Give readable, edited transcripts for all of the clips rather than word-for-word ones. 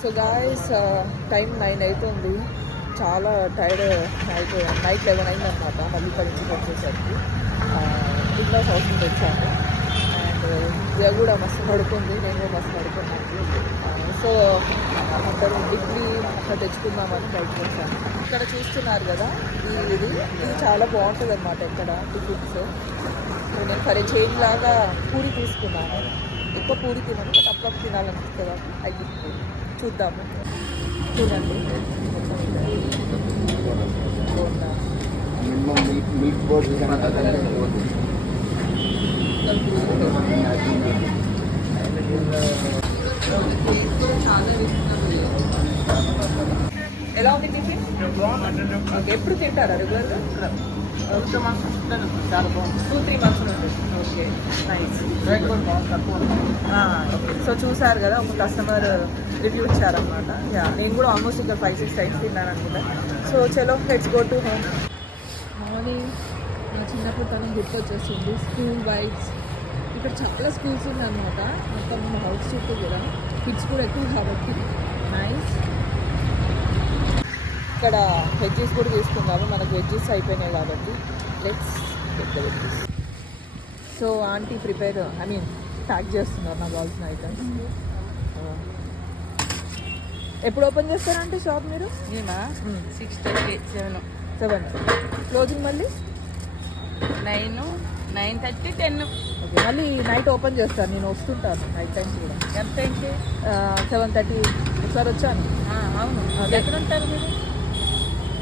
So guys time 9 అవుతుంది. చాలా tired night 11 అయిందనమాట. మళ్ళీ ఇక్కడ నుంచి వచ్చేసరికి బిగ్ బాస్ హౌస్ నుంచి వచ్చాను. అండ్ ఇక కూడా మస్తు పడుకుంది, నేను కూడా మస్తు పడుకున్నాను. సో అందరూ డిగ్రీ అక్కడ తెచ్చుకుందామని బయటకు వచ్చాను. ఇక్కడ చూస్తున్నారు కదా, ఇది చాలా బాగుంటుంది అనమాట ఇక్కడ టిఫిన్స్. నేను సరే చేంజ్ లాగా పూరి తీసుకున్నాను. ఎక్కువ పూరి తినను, బట్ అప్పుడప్పుడు తినాలనిపిస్తుంది అది చూద్దాము. చూడండి ఎలా ఉంది టిఫిన్? ఓకే, ఎప్పుడు తింటారా రెగ్యులర్గా? చాలా బాగుంది. 2-3 months ఉంటుంది. Okay, nice. సో చూసారు కదా, ఒక కస్టమర్ రివ్యూ ఇచ్చారనమాట. నేను కూడా ఆల్మోస్ట్ ఇక్కడ 5-6 times తిన్నాను అనుకుంటా. సో చలో let's go to home. Morning నా చిన్నప్పుడు తనకు గుర్తొచ్చేసింది. స్కూల్ వైబ్స్ ఇక్కడ చాలా స్కూల్స్ ఉందన్నమాట. మొత్తం మన హౌస్ చుట్టూ కూడా కిడ్స్ కూడా ఎక్కువ కాబట్టి నైస్. ఇక్కడ వెజ్జెస్ కూడా తీసుకున్నాము, మనకు వెజ్జెస్ అయిపోయినాయి కాబట్టి let's get the veggies. So aunty pack చేస్తున్నారు నాకు కావాల్సిన ఐటమ్స్. ఎప్పుడు ఓపెన్ చేస్తారంటే షాప్ మీరు? 7 క్లోజింగ్ మళ్ళీ 9:30 10. ఓకే, మళ్ళీ నైట్ ఓపెన్ చేస్తారు. నేను వస్తుంటాను నైట్ టైమ్స్ కూడా. ఎంత ఏంటి? 7:30 ఒకసారి వచ్చాను. అవును, ఎక్కడ ఉంటారు మీరు?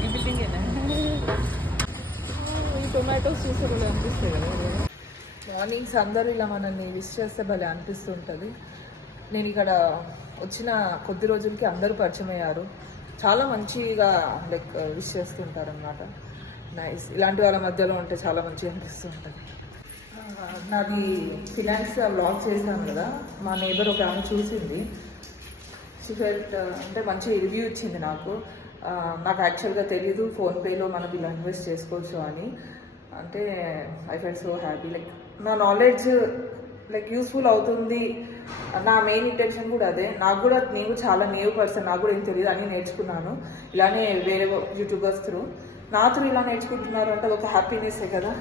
ఈ బిల్డింగేనా? ఈ టొమాటోస్ చూస్తే కూడా అనిపిస్తాయి కదా. మార్నింగ్స్ అందరూ ఇలా మనల్ని విష్ చేస్తే భలే అనిపిస్తుంటుంది. నేను ఇక్కడ వచ్చిన కొద్ది రోజులకి అందరూ పరిచయం అయ్యారు. చాలా మంచిగా లైక్ విష్ చేస్తుంటారు అన్నమాట. నైస్. ఇలాంటి వాళ్ళ మధ్యలో ఉంటే చాలా మంచిగా అనిపిస్తుంటుంది. నాది ఫినాన్స్ వ్లాగ్ చేశాను కదా, మా నేబర్ ఒక ఆమె చూసింది. షీ ఫెల్ట్ అంటే మంచి రివ్యూ ఇచ్చింది నాకు. నాకు యాక్చువల్గా తెలీదు ఫోన్పేలో మనకి ఇలా ఇన్వెస్ట్ చేసుకోవచ్చు అని. అంటే I felt so happy. Like నా నాలెడ్జ్ లైక్ యూస్ఫుల్ అవుతుంది. నా మెయిన్ ఇంటెన్షన్ కూడా అదే. నేను చాలా న్యూ పర్సన్, నాకు కూడా ఏం తెలియదు అని నేర్చుకున్నాను. ఇలానే వేరే యూట్యూబర్స్ త్రూ ఇలా నేర్చుకుంటున్నారు అంటే ఒక హ్యాపీనెస్సే కదా.